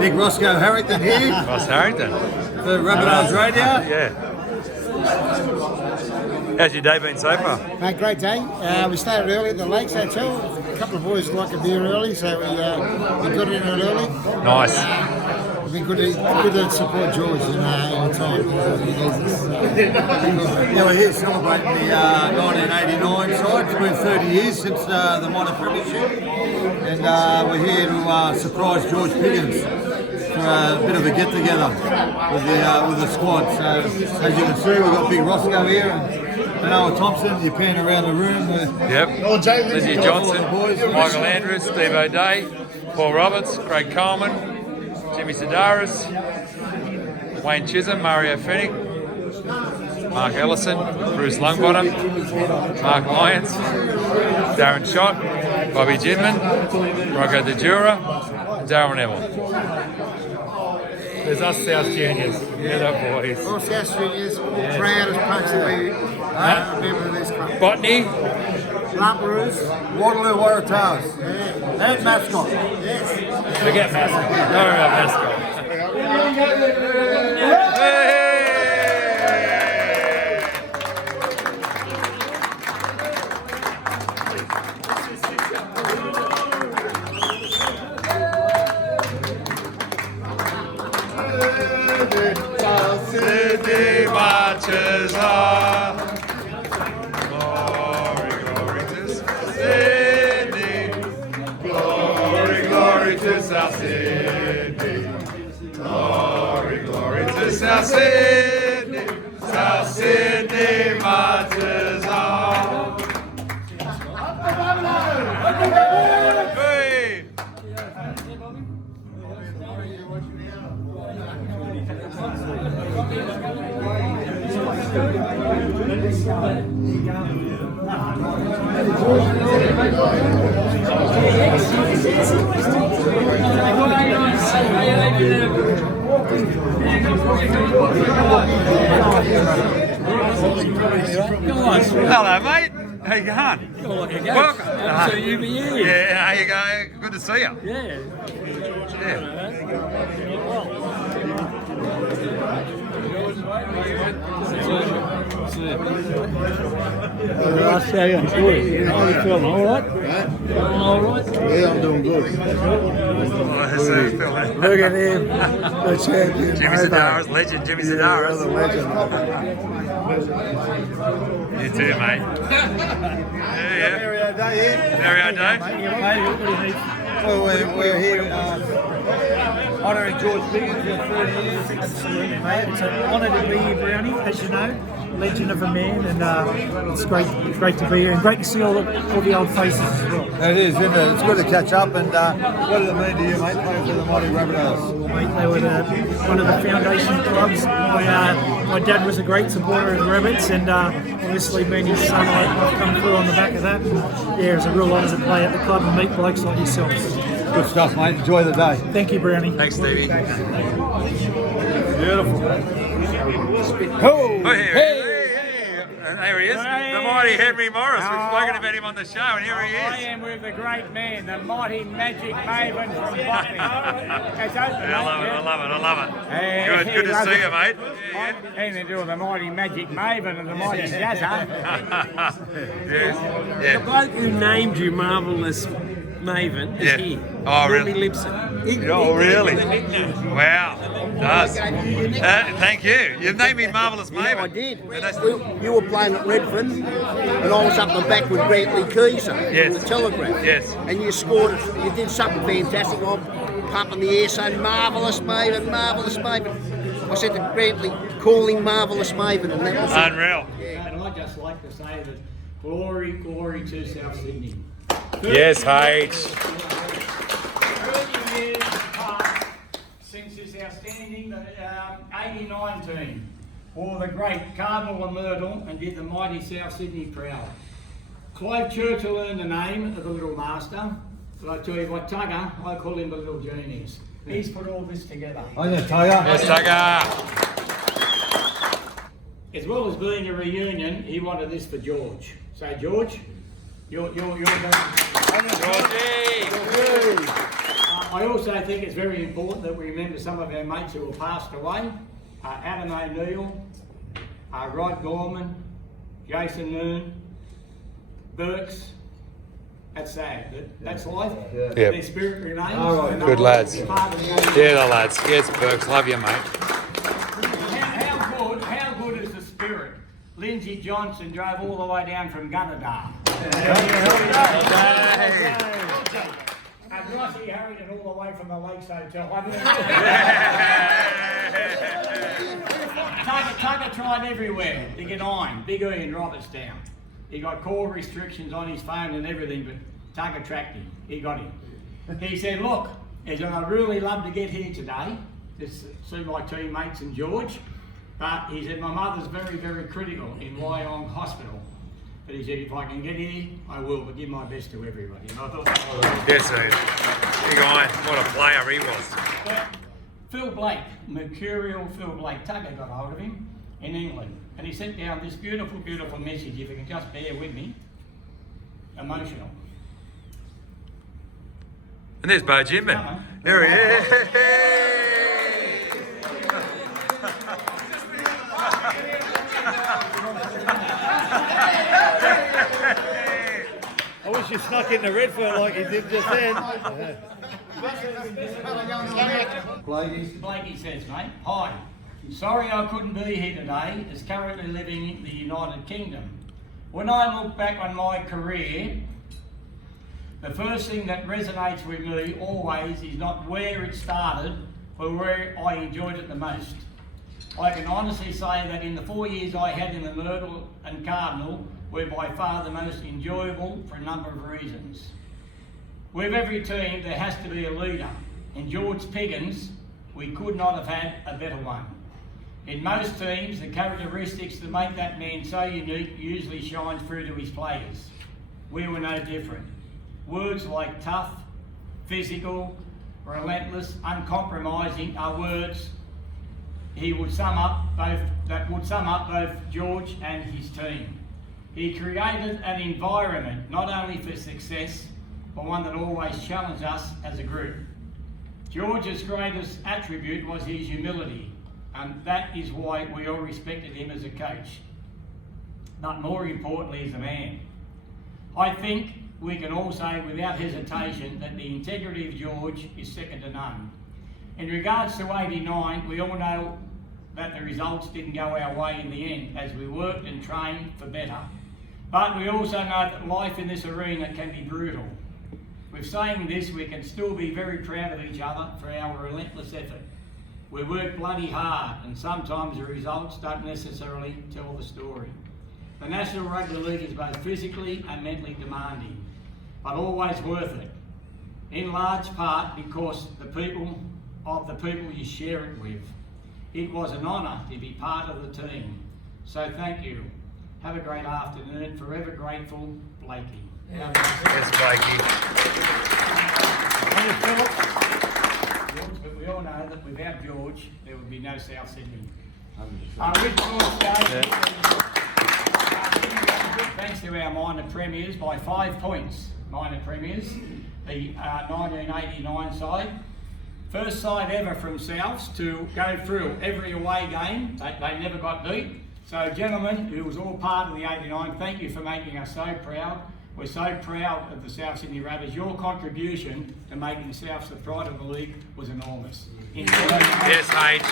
Big Roscoe Harrington here Ross Harrington. for Rabbitohs Radio. Yeah. How's your day been so far? Mate, great day. We started early at the Lakes Hotel. A couple of boys like a beer early, so we got in early. Nice. It's been good to support George in the time. Yeah, we're here celebrating the 1989 side. It's been 30 years since the minor premiership, and we're here to surprise George Piggins for a bit of a get-together with the squad. So, as you can see, we've got Big Roscoe here and Owen Thompson. You're panning around the room. Yep. Lizzie Johnson, Michael Andrews, Steve O'Day, Paul Roberts, Craig Coleman, Jimmy Sedaris, Wayne Chisholm, Mario Fennick, Mark Ellison, Bruce Longbottom, Mark Lyons, Darren Schott, Bobby Gidman, Rocco De Jura, Darren Neville. There's us South Juniors. Yeah, that boys. All South Juniors, proud as punch to be a member of this club. Botany, Lumperoos, Waterloo Waratahs and mascot. yes. forget mascot. Don't worry about mascot. Hey! South Sydney marches on. Glory, glory to South Sydney. Glory, glory to South Sydney. Glory, glory to South Sydney. South Sydney marches on. Hey! Hello, mate. How you going? Welcome. So you be here. Yeah, how you going? Good to see you. Yeah. Yeah. Last day on tour. How you feeling? All right? Feeling all right? Yeah, I'm doing good. Look at him, the champion. Jimmy Sedaris, legend Jimmy Sedaris. You too, mate. Yeah. Mario Day here. Mario Day. Well, we're here honouring George Piggins for 30 years. Absolutely, mate. It's an honour to be here, Brownie, as you know. Legend of a man, and it's great to be here, and great to see all the old faces as well. It is, isn't it? It's good to catch up. And what does it mean to you, mate, playing for the mighty Rabbitohs? Mate, they were one of the foundation clubs. My dad was a great supporter of the Rabbits, and obviously me and his son, I've come through on the back of that. Yeah, it's a real honour to play at the club and meet blokes like yourselves. Good stuff, mate. Enjoy the day. Thank you, Brownie. Thanks, Stevie. Beautiful. Oh, hey. And there he is, the mighty Henry Morris. We've spoken about him on the show, and here he I is. am with the great man, the mighty magic maven from Botany. I love it. Good to see you, mate. Anything to do with the mighty magic maven and the mighty jazzer. Yes. The Yeah. bloke who named you Marvellous Maven is Yeah. here. Oh, really? Robbie Lipson. Oh, really? Wow. Does. Thank you. You've named me Marvellous Maven. I did. And that's You were playing at Redford, and I was up the back with Brantley Keeser Yes. from the Telegraph. Yes. And you scored. You did something fantastic. I'm pumping the air, saying "Marvellous Maven, Marvellous Maven." I said to Brantley, "Calling Marvellous Maven," and that was it. unreal. And I'd just like to say that glory to South Sydney. Yes, H. 30 years passed since this outstanding 89 team wore the great Cardinal and Myrtle and did the mighty South Sydney proud. Clive Churchill earned the name of the Little Master, but I tell you what, Tugger, I call him the Little Genius. He's put all this together. Oh, yeah, Tiger. Yes, Tugger. As well as being a reunion, he wanted this for George. So George, you're going. Georgie. I also think it's very important that we remember some of our mates who have passed away. Adam O'Neill, Rod Gorman, Jason Noon, Burks. That's sad. That's life. Yep. Their spirit remains. Good lads. Yeah, the lads. Yes, Burks. Love you, mate. How good is the spirit? Lindsay Johnson drove all the way down from Gunnedah. And Rossi hurried it all the way from the Lakes Hotel. Tugger tried everywhere to get on. Big E in Robertstown. He got call restrictions on his phone and everything, but Tugger tracked him. He got him. He said, look, he said, I'd really love to get here today to see my teammates and George, but he said, my mother's very, very critical in Wyong Hospital. But he said, if I can get here, I will, but give my best to everybody. And I thought, Yes, Big Iron. What a player he was. but Phil Blake, Mercurial Phil Blake, Tugger got hold of him in England. And he sent down this beautiful, beautiful message, if you can just bear with me. Emotional. And there's Bo Jimman. Come on. There he is. I wish you snuck in the red fur like you did just then. Blakey says, mate, hi. Sorry I couldn't be here today, as currently living in the United Kingdom. When I look back on my career, the first thing that resonates with me always is not where it started, but where I enjoyed it the most. I can honestly say that in the 4 years I had in the Myrtle and Cardinal were by far the most enjoyable for a number of reasons. With every team there has to be a leader. In George Piggins, we could not have had a better one. In most teams, the characteristics that make that man so unique usually shines through to his players. We were no different. Words like tough, physical, relentless, uncompromising are words that would sum up both George and his team. He created an environment not only for success, but one that always challenged us as a group. George's greatest attribute was his humility, and that is why we all respected him as a coach. But more importantly, as a man. I think we can all say without hesitation that the integrity of George is second to none. In regards to 89, we all know that the results didn't go our way in the end as we worked and trained for better. But we also know that life in this arena can be brutal. With saying this, we can still be very proud of each other for our relentless effort. We work bloody hard, and sometimes the results don't necessarily tell the story. The National Rugby League is both physically and mentally demanding, but always worth it. In large part because the people you share it with. It was an honour to be part of the team. So thank you. Have a great afternoon. Forever grateful, Blakey. Yes, Blakey. But we all know that without George, there would be no South Sydney. With George thanks to our minor premiers by 5 points. Minor premiers, the 1989 side. First side ever from Souths to go through every away game. They never got beat. So gentlemen, who was all part of the 89, thank you for making us so proud. We're so proud of the South Sydney Rabbitohs. Your contribution to making Souths the pride of the league was enormous. Yes, H.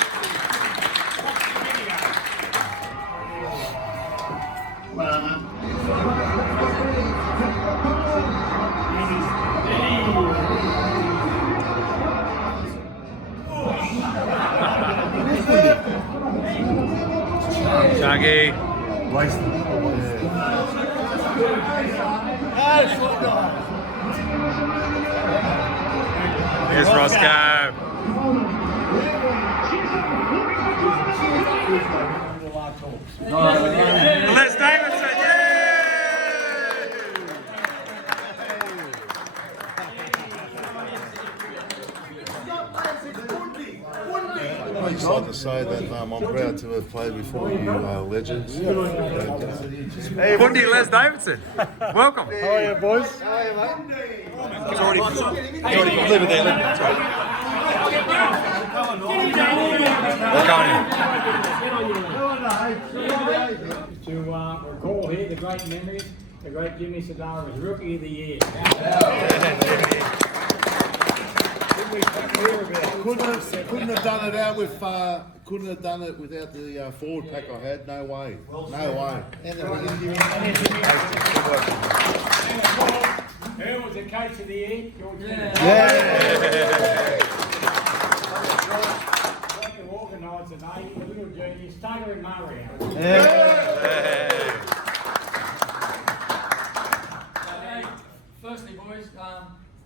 Shaggy. Here's Roscoe. Les Davidson, yeah! I just like to say that I'm proud to have played before you legends. Hey, Bundy, Les Davidson. Welcome. How are you, boys? How are you, mate? It's already leave it there. It's right. To recall here the great memories, the great Jimmy Sedaris, Rookie of the Year. Couldn't have done it out with. Couldn't have done it without the forward pack I had. No way. No way. Who was the coach of the year? George Piggins. Like to organise today, the little juniors, Taylor and Mario. Firstly, boys,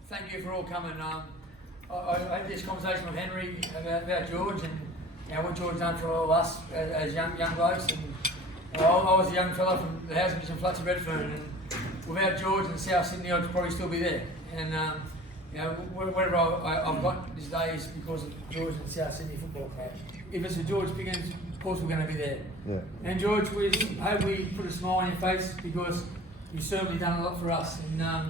thank you for all coming. I had this conversation with Henry about George and what George done for all of us as young blokes. And I was a young fella from the housing in Flats of Redfern, and without George and South Sydney, I'd probably still be there. And whatever I've got these days because of George and South Sydney Football Club. If it's a George Piggins, of course we're going to be there. Yeah. And George, we hope we put a smile on your face because you've certainly done a lot for us. And I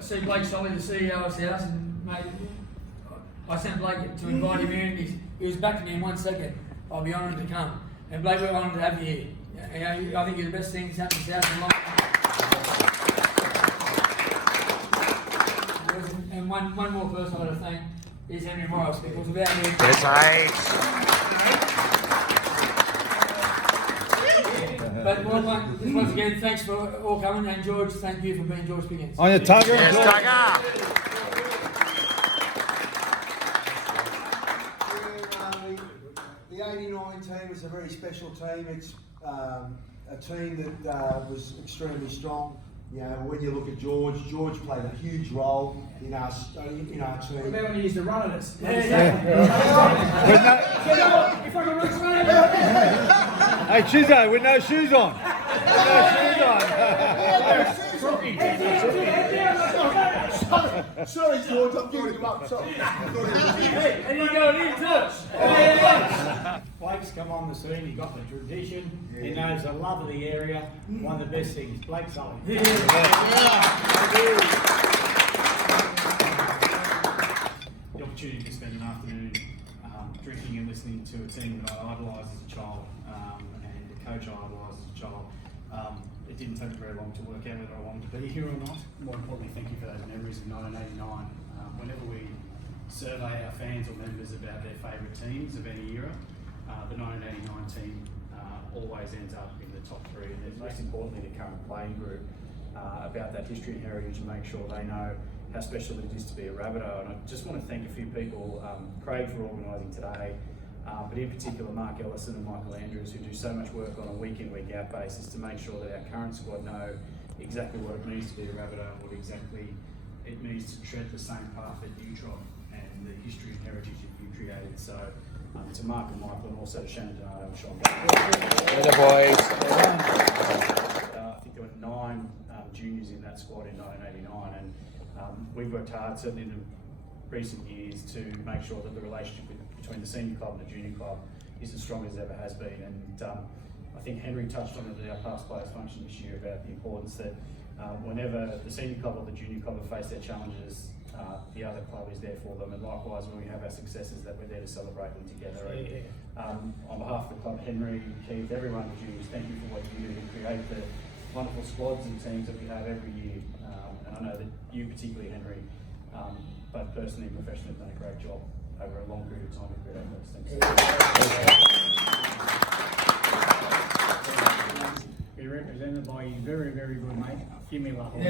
see Blake Solly, the CEO of the house, and mate, I sent Blake to invite him in. He was back to me in 1 second. I'll be honoured to come. And Blake, we're honoured to have you here. I think you're the best thing that's happened to South in a long time. And one more person I've got to thank is Henry Morris because without him. But once again, thanks for all coming, and George, thank you for being George Piggins. On your Tugger. Yes, Tugger. The 89 team is a very special team. It's a team that was extremely strong. You know, when you look at George played a huge role in our team. Remember when he used to run at us? Yeah. If I can run straight. Hey, Chizzo, with no shoes on. Sorry, George, I'm giving you up. Sorry. And you go in touch. Blake's come on the scene, he got the tradition, he knows the love of the area, one of the best things, Blake Solly. The opportunity to spend an afternoon drinking and listening to a team that I idolised as a child and a coach I idolised as a child. It didn't take me very long to work out whether I wanted to be here or not. More importantly, thank you for those memories of 1989. Whenever we survey our fans or members about their favourite teams of any era, the 1989 team always ends up in the top three. And most importantly, the current playing group about that history and heritage and make sure they know how special it is to be a Rabbitoh. And I just want to thank a few people, Craig for organising today, but in particular Mark Ellison and Michael Andrews, who do so much work on a week-in, week-out basis to make sure that our current squad know exactly what it means to be a Rabbitoh and what exactly it means to tread the same path that you trod and the history and heritage that you created. So to Mark and Michael, and also to Shannon Donato and Sean Gallagher. Boys. I think there were 9 juniors in that squad in 1989, and we've worked hard, certainly in the recent years, to make sure that the relationship between the senior club and the junior club is as strong as it ever has been. And I think Henry touched on it at our past players function this year about the importance that whenever the senior club or the junior club have faced their challenges, the other club is there for them, and likewise when we have our successes, that we're there to celebrate them together. And, on behalf of the club, Henry, Keith, everyone at Juniors, thank you for what you do to create the wonderful squads and teams that we have every year. And I know that you particularly, Henry, both personally and professionally, have done a great job over a long period of time to create those things. We're represented by your very, very good mate, Jimmy LaHood.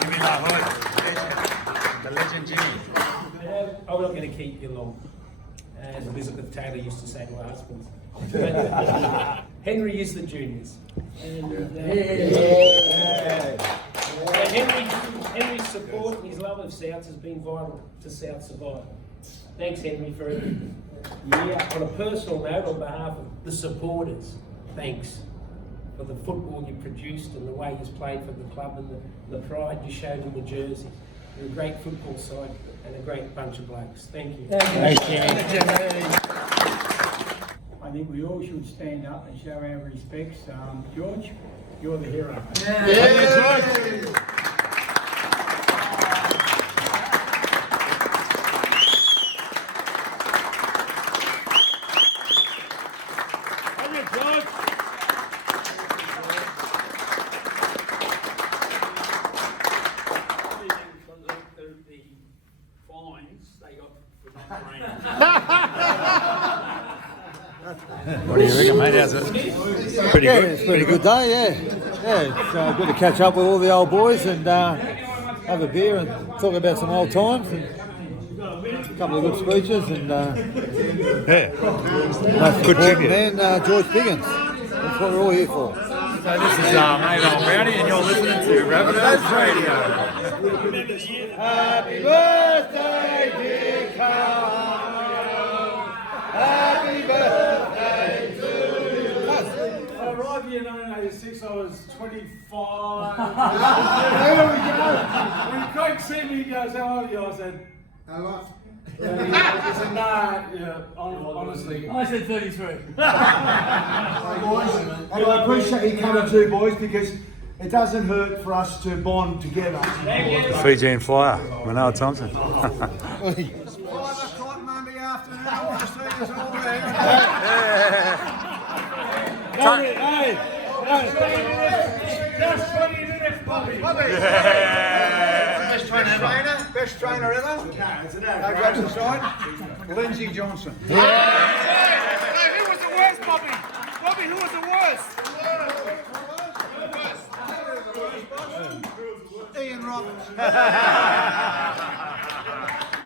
Jimmy LaHood. The legend Jimmy. I'm not going to keep you long, as Elizabeth Taylor used to say to her husband. Henry is the juniors. And, Henry's support and his love of South has been vital to South's survival. Thanks, Henry, for everything. Yeah, on a personal note, on behalf of the supporters, thanks for the football you produced and the way you played for the club and the pride you showed in the jersey. You're a great football side and a great bunch of blokes. Thank you. Thank you. I think we all should stand up and show our respects. George, You're the hero. What do you reckon, mate? How's it? Pretty Yeah, good. it's been a good day, yeah. It's good to catch up with all the old boys and have a beer and talk about some old times and a couple of good speeches and Yeah. most Good important tribute. man, George Piggins. That's what we're all here for. So this is mate Old Brownie, and you're listening to Rabbitohs Radio. Happy birthday, dear Carl. Happy birthday to you. I arrived here in 1986, I was 25. There we go. When Craig sent me, he goes, how old are you? I said, A lot. he said, nah, yeah, honestly. I said 33. And I appreciate you coming too, boys, because it doesn't hurt for us to bond together. Fijian Flyer, Manala Thompson. 5 o'clock Monday afternoon, I want to see us all there. Just 20 minutes, Bobby. Best trainer ever? No jokes aside. Lindsay Johnson. Who was the worst, Bobby? Bobby, who was the worst? Ian Roberts.